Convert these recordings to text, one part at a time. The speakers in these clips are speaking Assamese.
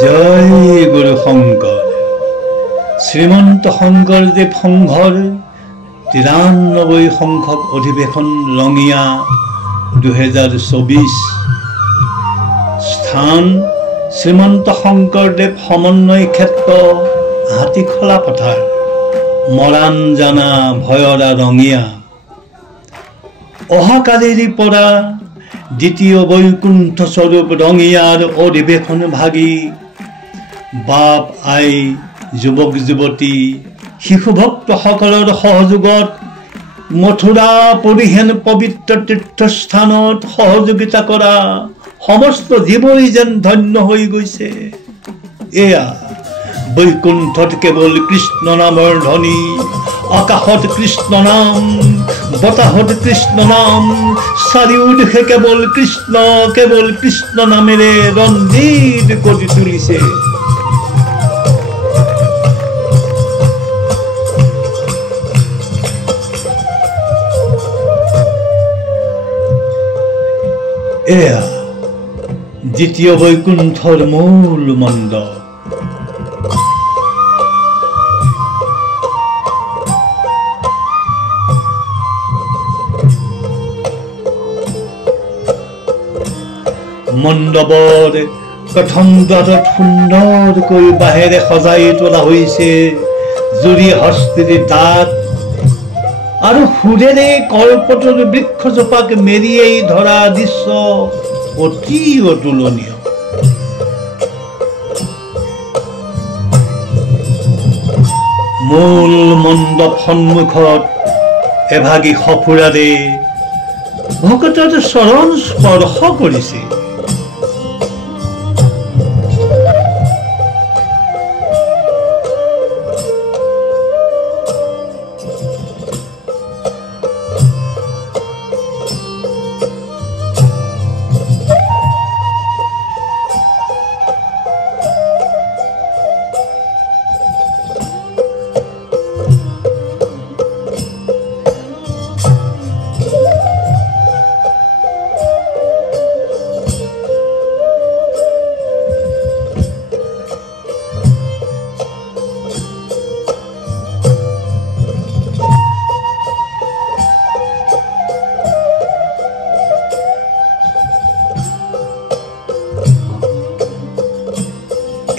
জয় গুৰু শঙ্কৰ শ্ৰীমন্ত শঙ্কৰদেৱ সংঘৰ 93 সংখ্যক অধিৱেশন ৰঙিয়া 2024 স্থান শ্ৰীমন্ত শঙ্কৰদেৱ সমন্বয় ক্ষেত্ৰ হাতীখোলা পথাৰ মৰাণ জানা ভয়ৰা ৰঙিয়া অহাকালিৰ পৰা দ্বিতীয় বৈকুণ্ঠ স্বৰূপ ৰঙিয়াৰ অধিৱেশন ভাগি বাপ আই যুৱক যুৱতী শিশু ভক্তসকলৰ সহযোগত মথুৰা পৰিহেন পবিত্ৰ তীৰ্থস্থানত সহযোগিতা কৰা সমস্ত জীৱই যেন ধন্য হৈ গৈছে। এয়া বৈকুণ্ঠত কেৱল কৃষ্ণ নামৰ ধ্বনি, আকাশত কৃষ্ণ নাম, বতাহত কৃষ্ণ নাম, চাৰিওদিশে কেৱল কৃষ্ণ নামেৰে ৰঞ্জিত কৰি তুলিছে। এয়া দ্বিতীয় বৈকুণ্ঠৰ মূল মণ্ডপ। মণ্ডপৰ প্ৰথম দ্বাৰত সুন্দৰকৈ বাঁহেৰে সজাই তোলা হৈছে জুৰি হস্তিৰ তাত আৰু সুৰেৰে কল্পতৰ বৃক্ষজোপাক মেৰিয়াই ধৰা দৃশ্য অতি অতুলনীয়। মূল মণ্ডপ সন্মুখত এভাগী সফুৰাৰে ভকতৰ চৰণ স্পৰ্শ কৰিছে।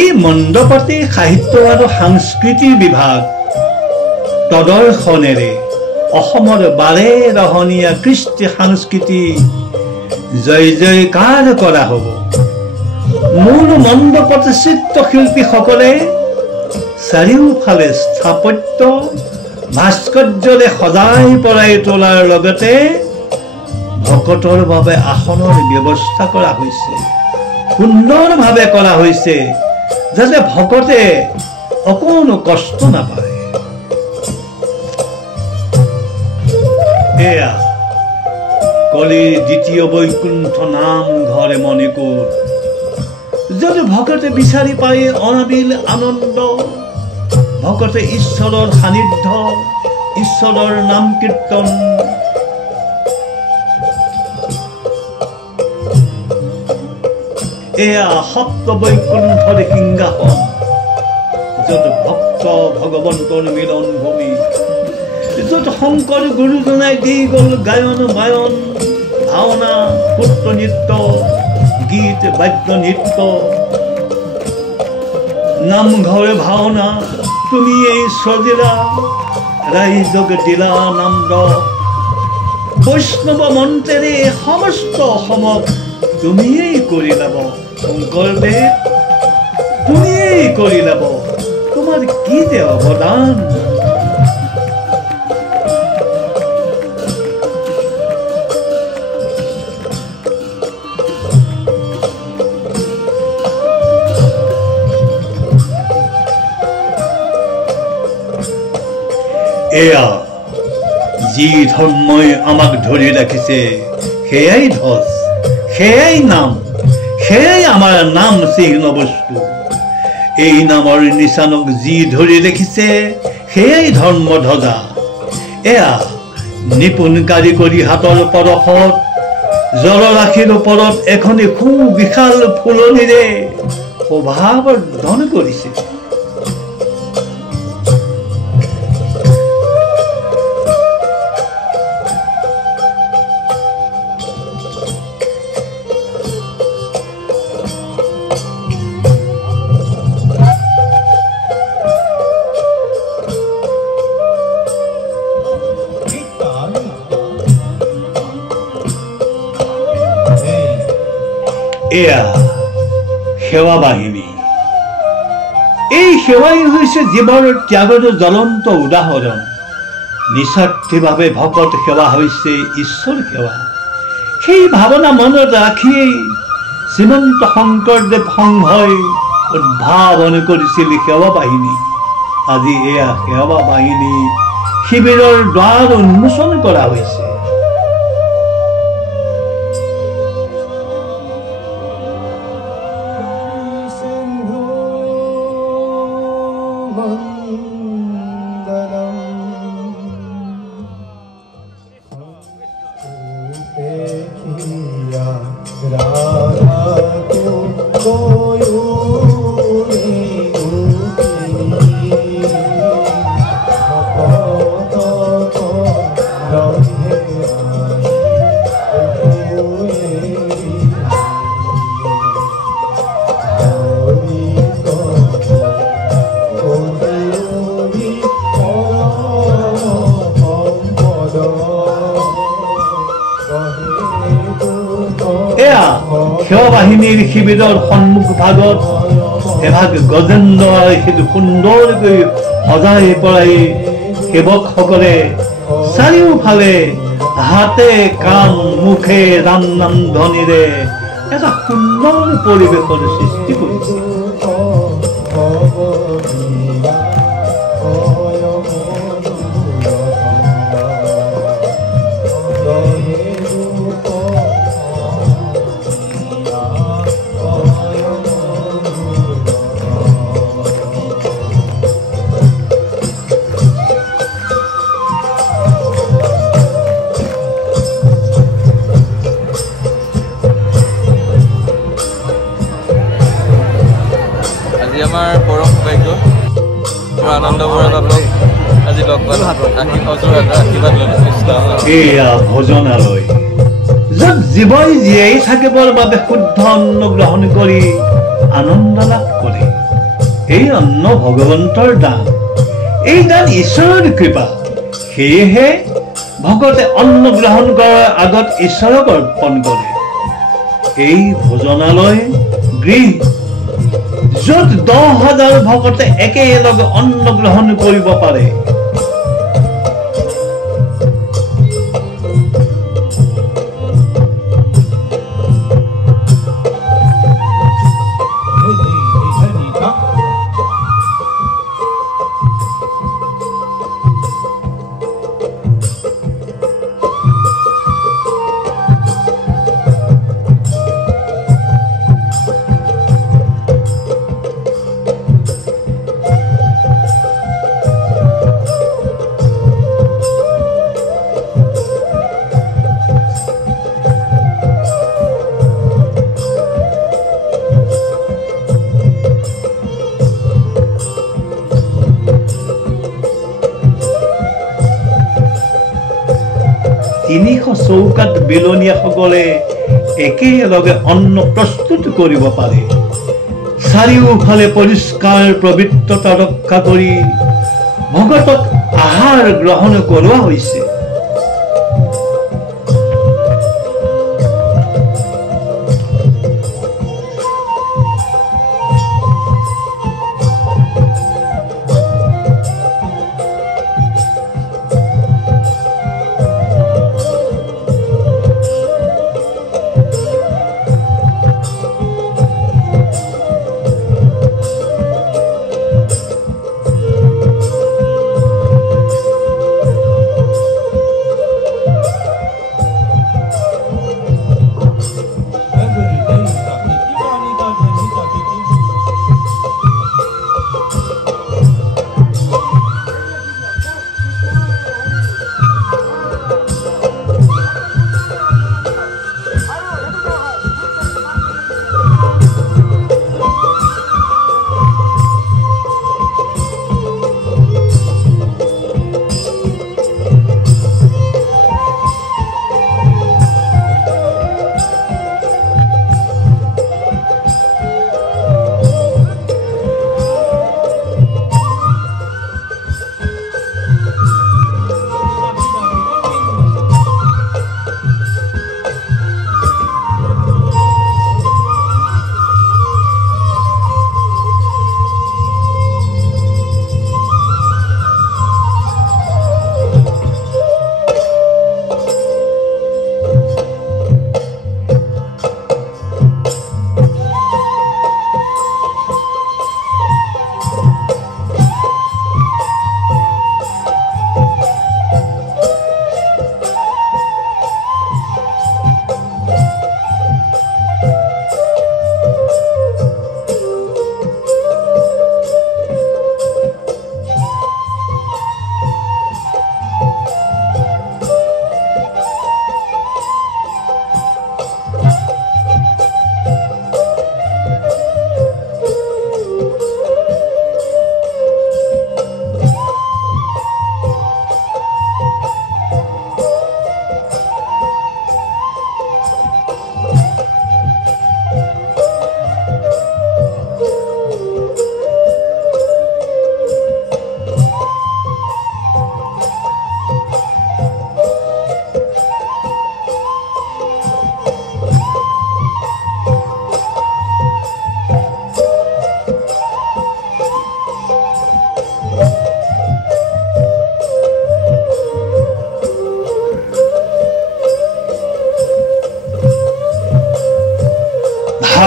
এই মণ্ডপতে সাহিত্য আৰু সাংস্কৃতিক বিভাগ প্ৰদৰ্শনেৰে অসমৰ বাৰে ৰহণীয়া কৃষ্টি সংস্কৃতি জয় জয়কাৰ কৰা হ'ব। মূল মণ্ডপত চিত্ৰশিল্পীসকলে চাৰিওফালে স্থাপত্য ভাস্কৰ্যৰে সজাই পৰাই তোলাৰ লগতে ভকতৰ বাবে আসনৰ ব্যৱস্থা কৰা হৈছে। সুন্দৰভাৱে কৰা হৈছে যাতে ভকতে অকণো কষ্ট নাপায়। এয়া কলিৰ দ্বিতীয় বৈকুণ্ঠ নামঘৰ মণিকূট, য'ত ভকতে বিচাৰি পায় অনাবিল আনন্দ, ভকতে ঈশ্বৰৰ সান্নিধ্য, ঈশ্বৰৰ নাম কীৰ্তন। এয়া সপ্ত বৈকুণ্ঠৰ সিংহাসন, য'ত ভক্ত ভগৱন্তৰ মিলন ভূমি, য'ত শংকৰ গুৰুজনাই দি গ'ল গায়ন বায়ন, ভাওনা, সূত্ৰ নৃত্য, গীত বাদ্য নৃত্য। নামঘৰ ভাওনা তুমিয়েই সজিলা, ৰাইজক দিলা নাম ৰস, বৈষ্ণৱ মন্ত্ৰেৰে সমস্ত অসমক তুমিয়েই কৰি ল'ব শংকৰদেৱ, তুমিয়েই কৰি ল'ব, তোমাৰ কি যে অৱদান। এয়া যি ধৰ্মই আমাক ধৰি ৰাখিছে সেয়াই ধ্বজ, সেয়াই নাম, সেয়াই আমাৰ নাম চিহ্ন বস্তু। এই নামৰ নিচানক যি ধৰি ৰাখিছে সেয়াই ধৰ্ম ধ্বজা। এয়া নিপুণ কাৰিকৰী হাতৰ পৰশত জলৰাশিৰ ওপৰত এখনি খুব বিশাল ফুলনিৰে শোভাবৰ্ধন কৰিছিল। এয়া সেৱা বাহিনী। এই সেৱাই হৈছে জীৱৰ ত্যাগৰ জ্বলন্ত উদাহৰণ। নিস্বাৰ্থীভাৱে ভকত সেৱা হৈছে ঈশ্বৰ সেৱা। সেই ভাৱনা মনত ৰাখিয়েই শ্ৰীমন্ত শংকৰদেৱ সংঘই উদ্ভাৱন কৰিছিল সেৱা বাহিনী। আজি এয়া সেৱা বাহিনী শিবিৰৰ দ্বাৰ উন্মোচন কৰা হৈছে। সেৱা বাহিনীৰ শিবিৰৰ সন্মুখ ভাগত এভাগ গজেন্দ্ৰ সেইটো সুন্দৰকৈ সজাই পৰাই সেৱকসকলে চাৰিওফালে হাতে কাম মুখে ৰাম নাম ধ্বনিৰে এটা সুন্দৰ পৰিৱেশৰ সৃষ্টি কৰিছে। আমাৰ পৰম সৌভাগ্য আনন্দ বৰুৱাক আজি লগ পালোঁ। আশীৰ্বাদ ল'লোঁ। এয়া ভোজনালয়, য'ত জীৱই জীয়াই থাকিবৰ বাবে শুদ্ধ অন্ন গ্ৰহণ কৰি আনন্দ লাভ কৰে। এই অন্ন ভগৱন্তৰ দান, এই দান ঈশ্বৰৰ কৃপা। সেয়েহে ভকতে অন্ন গ্ৰহণ কৰাৰ আগত ঈশ্বৰক অৰ্পণ কৰে। এই ভোজনালয় গৃহ য'ত 10,000 ভকতে একেলগে অন্ন গ্ৰহণ কৰিব পাৰে। চৌকাত বেলনীয়াসকলে একেলগে অন্ন প্ৰস্তুত কৰিব পাৰে। চাৰিওফালে পৰিষ্কাৰ পবিত্ৰতা ৰক্ষা কৰি ভকতক আহাৰ গ্ৰহণ কৰোৱা হৈছে।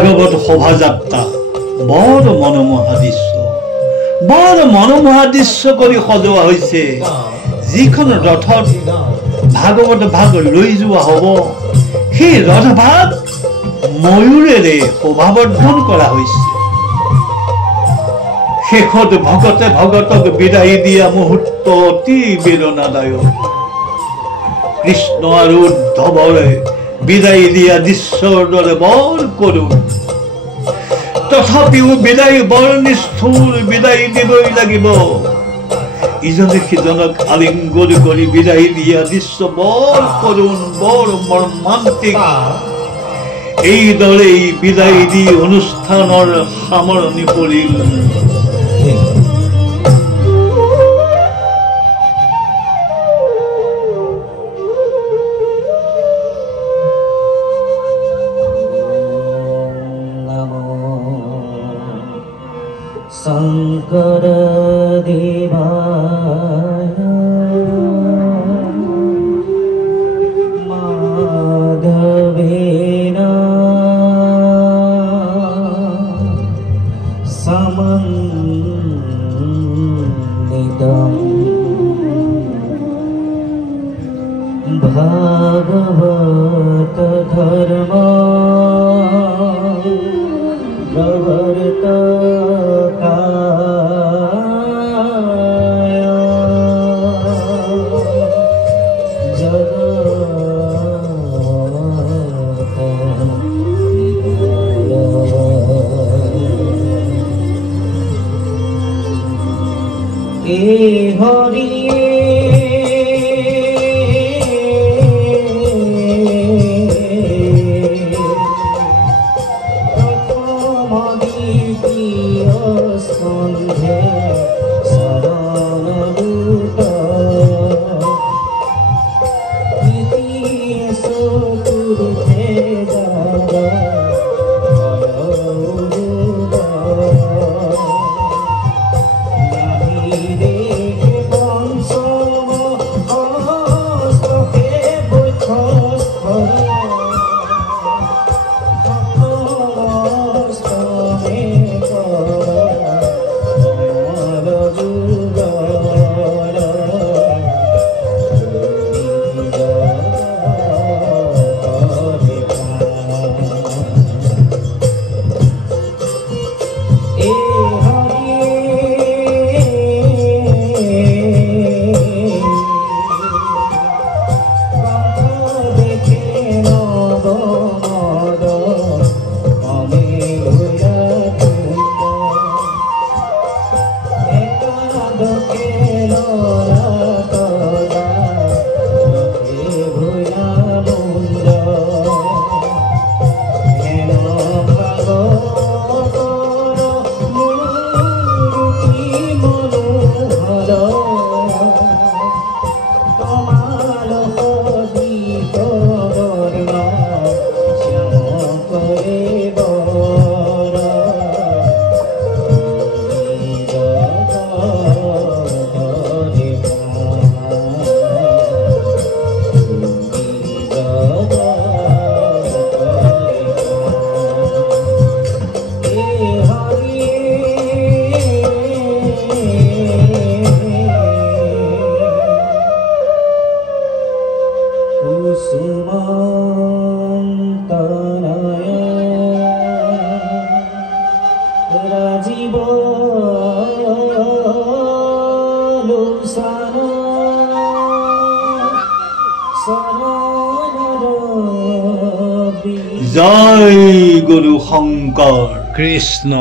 ভাগৱত শোভাযাত্ৰা বৰ মনোমোহা দৃশ্য কৰি সজোৱা হৈছে। যিখন ৰথত ভাগৱত ভাগ লৈ যোৱা হ'ব সেই ৰথভাগ ময়ূৰেৰে শোভাবৰ্ধন কৰা হৈছে। শেষত ভকতে ভগতক বিদায় দিয়া মুহূৰ্ত অতি বেদনাদায়ক। কৃষ্ণ আৰু উদ্ধৱৰে বিদায় দিয়া দৃশ্যৰ দৰে বৰ কৰুণ। তথাপিও বিদায় বৰ নিষ্ঠুৰ, বিদায় দিবই লাগিব। ইজনে সিজনক আলিংগন কৰি বিদায় দিয়া দৃশ্য বৰ কৰুণ, বৰ মৰ্মান্তিক। এইদৰেই বিদায় দি অনুষ্ঠানৰ সামৰণি পৰিল। शंकर देवाय माधवेन समन्वितं भागवत धर्म জয় গুৰু শঙ্কৰ কৃষ্ণ।